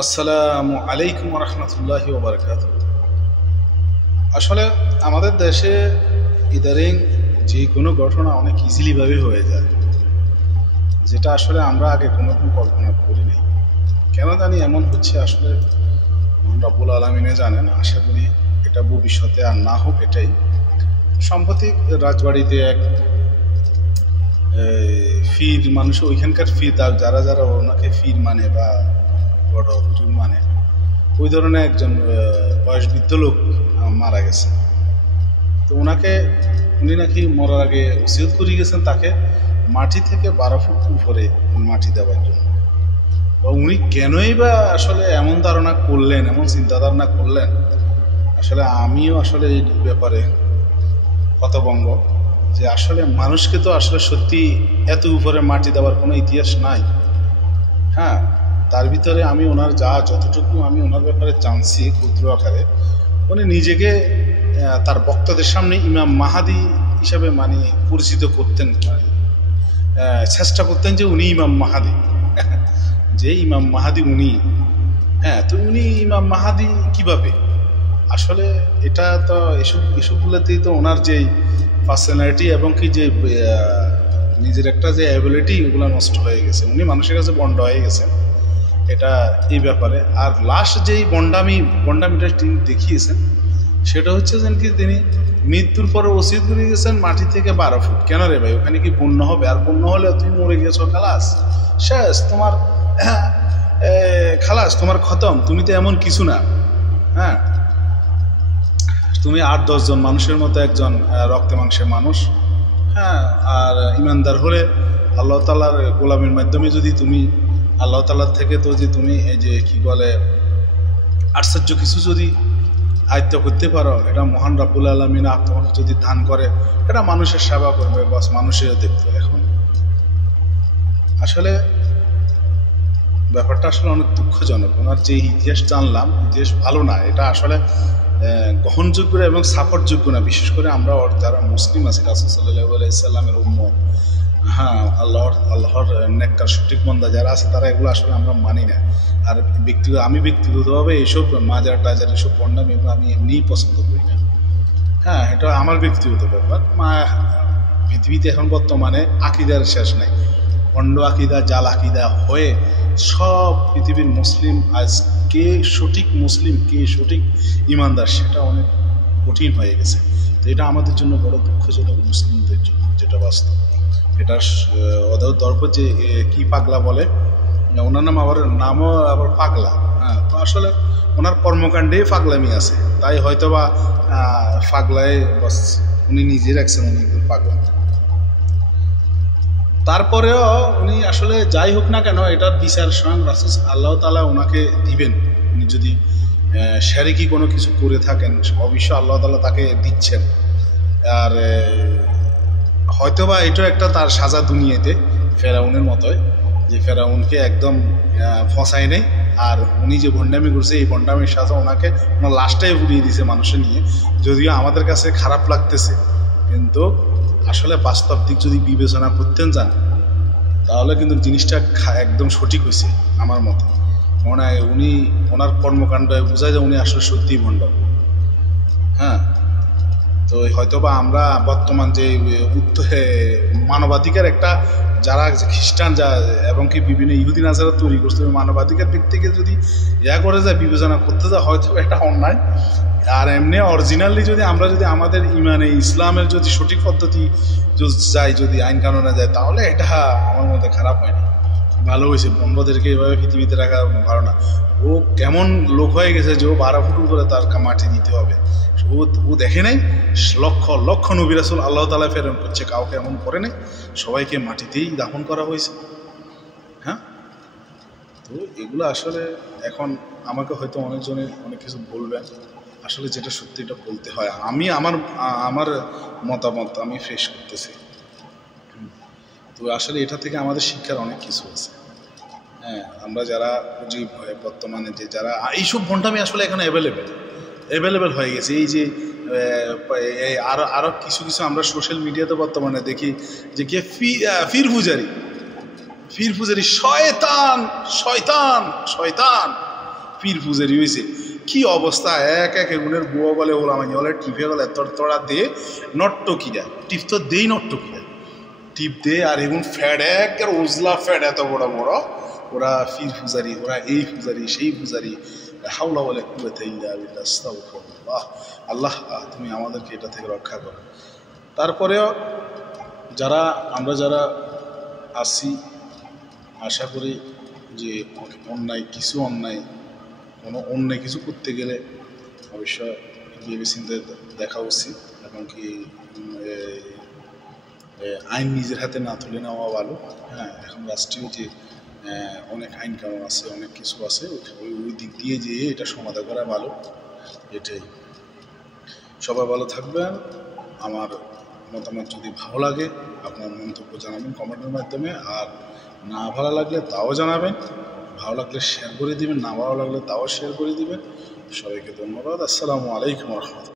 আসসালামু আলাইকুম রহমতুল্লাহি ওয়া বারাকাতুহু। আসলে আমাদের দেশে ইদারিং যে কোনো ঘটনা অনেক ইজিলিভাবে হয়ে যায়, যেটা আসলে আমরা আগে কোনোদিন কল্পনা করিনি। কেন জানি এমন হচ্ছে, আসলে মহান রব্বুল আলামিনে জানেন। আশা করি এটা ভবিষ্যতে আর না হোক। এটাই সম্প্রতি রাজবাড়িতে এক ফির মানুষ, ওইখানকার ফির যারা যারা ওনাকে ফির মানে বা বড় হুজুর মানে, ওই ধরনের একজন বয়স বৃদ্ধ লোক মারা গেছে। তো উনি নাকি মরার আগে ওসিয়ত করে গেছেন তাকে মাটি থেকে 12 ফুট উপরে মাটি দেওয়ার জন্য। বা উনি কেনই বা আসলে এমন ধারণা করলেন, এমন চিন্তা ধারণা করলেন, আসলে আমিও আসলে এই ব্যাপারে হতভম্ব যে আসলে মানুষকে তো আসলে সত্যি এত উপরে মাটি দেওয়ার কোনো ইতিহাস নাই। হ্যাঁ, তার ভিতরে আমি যতটুকু আমি ওনার ব্যাপারে জানছি ক্ষুদ্র আকারে, উনি নিজেকে তার বক্তাদের সামনে ইমাম মাহাদি হিসাবে মানে পরিচিত করতেন, চেষ্টা করতেন যে উনি ইমাম মাহাদি, যে ইমাম মাহাদি উনি। হ্যাঁ, তো উনি ইমাম মাহাদি কিভাবে? আসলে এটা তো এসবগুলোতেই তো ওনার যেই পার্সোনালিটি এবং কি যে নিজের একটা যে অ্যাবিলিটি, ওগুলো নষ্ট হয়ে গেছে। উনি মানুষের কাছে বন্ড হয়ে গেছেন, এটা এই ব্যাপারে। আর লাস্ট যেই বন্ডামিটা তিনি দেখিয়েছেন, সেটা হচ্ছে যেন কি তিনি মৃত্যুর পরে ওসিয়ত করে গেছেন মাটি থেকে 12 ফুট। কেন রে ভাই, ওখানে কি বন্যা হবে? আর বন্যা হলে তুমি মরে গেছো, খালাস, শেষ তোমার, খালাস তোমার খতম, তুমি তো এমন কিছু না। হ্যাঁ, তুমি 8-10 জন মানুষের মতো একজন রক্তে মাংসের মানুষ। হ্যাঁ, আর ইমানদার হলে আল্লাহ তাআলার গোলামের মাধ্যমে যদি তুমি আল্লাহ তাআলার থেকে তো যে তুমি এই যে কি বলে আশ্চর্য কিছু যদি আয়ত্ত করতে পারো, এটা মহান রব্বুল আলামিন তোমাকে যদি দান করে, এটা মানুষের সেবা করবে, বাস মানুষের দেখবে। এখন আসলে ব্যাপারটা আসলে অনেক দুঃখজনক। ওনার যে ইতিহাস জানলাম, ইতিহাস ভালো না, এটা আসলে গ্রহণযোগ্য এবং সাপোর্টযোগ্য না। বিশেষ করে আমরা যারা মুসলিম আছি, রাসূল সাল্লাল্লাহু আলাইহি সাল্লামের উম্মত, হ্যাঁ, আল্লাহর নেককার সঠিক বান্দা যারা আছে, তারা এগুলো আসলে আমরা মানি না। আর আমি ব্যক্তিগতভাবে এইসব মাজার টাজার এসব বন্ডামি এগুলো আমি এমনিই পছন্দ করি না। হ্যাঁ, এটা আমার ব্যক্তিগত ব্যাপার। পৃথিবীতে এখন বর্তমানে আকিদার শেষ নাই। ভণ্ড আকিদা, জাল আকিদা হয়ে সব পৃথিবীর মুসলিম আজ কে সঠিক মুসলিম, কে সঠিক ইমানদার, সেটা অনেক কঠিন হয়ে গেছে। তো এটা আমাদের জন্য বড় দুঃখজনক, মুসলিমদের জন্য, যেটা বাস্তব। এটা ওদের দর্প যে কি পাগলা বলে, ওনার নামও আবার পাগলা। হ্যাঁ, তো আসলে ওনার কর্মকাণ্ডেই পাগলামি আছে, তাই হয়তো বা পাগলায় বাস উনি নিজে রাখছেন উনি একজন পাগলা। তারপরেও উনি আসলে যাই হোক না কেন, এটার বিচার স্বয়ং রাসূল আল্লাহ তাআলা ওনাকে দিবেন। উনি যদি শিরকি কোনো কিছু করে থাকেন, অবশ্যই আল্লাহ তাআলা তাকে দিচ্ছেন। আর হয়তোবা এটা একটা তার সাজা দুনিয়াতে, ফেরাউনের মতোই, যে ফেরাউনকে একদম ফসায় নেই। আর উনি যে ভণ্ডামি করছে, এই ভণ্ডামির সাজা ওনার লাশটাই উড়িয়ে দিয়েছে মানুষে নিয়ে। যদিও আমাদের কাছে খারাপ লাগতেছে, কিন্তু আসলে বাস্তব দিক যদি বিবেচনা করতেন যান, তাহলে কিন্তু জিনিসটা একদম সঠিক হয়েছে আমার মতে। মনে হয় ওনার কর্মকাণ্ড বোঝা যায় উনি আসলে সত্যিই ভণ্ড। হ্যাঁ, তো হয়তোবা আমরা বর্তমান যে মানবাধিকার একটা, যারা খ্রিস্টান যা এবং কি বিভিন্ন ইহুদি নাসারা তৈরি করছে, মানবাধিকার দিক থেকে যদি করে যায়, বিবেচনা করতে যায়, হয়তো এটা অন্যায়। আর এমনি অরিজিনালি যদি আমরা আমাদের ইমানে ইসলামের যদি সঠিক পদ্ধতি যাই, যদি আইন কানুনে যায়, তাহলে এটা আমার মধ্যে খারাপ হয় না, ভালো হয়েছে। বন্ধদেরকে এভাবে পৃথিবীতে রাখা ভালো না। ও কেমন লোক হয়ে গেছে যে ও 12 ফুট উপরে তার মাটি দিতে হবে। ও দেখে নাই লক্ষ লক্ষ নবী রাসূল আল্লাহ তাআলা প্রেরণ করছে, কাউকে এমন করে নাই, সবাইকে মাটিতেই দাফন করা হয়েছে। হ্যাঁ, তো এগুলো আসলে এখন আমাকে হয়তো অনেকজনে অনেক কিছু বলবেন, আসলে যেটা সত্যি এটা বলতে হয়। আমি আমার মতামত আমি ফেস করতেছি। তো আসলে এটা থেকে আমাদের শিক্ষার অনেক কিছু আছে। হ্যাঁ, আমরা যারা বর্তমানে যে যারা এইসব ভণ্ডামি আসলে এখন অ্যাভেলেবেল হয়ে গেছে। এই যে আরও কিছু আমরা সোশ্যাল মিডিয়াতে বর্তমানে দেখি যে কে পীর পূজারি শয়তান শয়তান শয়তান। পীর পূজারি হয়েছে কি অবস্থা এক এক এগুনের বুয়া বলে ওলামাই বলে টিপে গেলে তড়া দিয়ে নট্টকিরা টিপ তো দেই নট্টকিরা টিপ দে আর এগুন ফ্যাড এক আর ওজলা ফ্যাড এত বড় বড় ওরা পীর পূজারি ওরা এই পূজারি সেই পূজারি হাওলা বলে কুয়াতে ইল্লা বিল্লাহ আস্তাগফিরুল্লাহ আল্লাহ তুমি আমাদেরকে এটা থেকে রক্ষা করো। তারপরেও আমরা যারা আসি আশা করি যে অন্যায় কোনো অন্যায় কিছু করতে গেলে অবশ্যই ভেবে চিন্তে দেখা উচিত এবং কি আইন নিজের হাতে না তুলে নেওয়া ভালো। হ্যাঁ, এখন রাষ্ট্রীয় যে অনেক আইন কানুন আছে অনেক কিছু আছে ওই দিক দিয়ে যেয়ে এটা সমাধান করা ভালো। এটাই, সবাই ভালো থাকবেন। আমার মতামত যদি ভালো লাগে আপনার মন্তব্য জানাবেন কমেন্টের মাধ্যমে, আর না ভালো লাগলে তাও জানাবেন, ভালো লাগলে শেয়ার করে দিবেন, না ভালো লাগলে তাও শেয়ার করে দিবেন। সবাইকে ধন্যবাদ। আসসালামু আলাইকুম ওয়া রাহমাতুল্লাহ।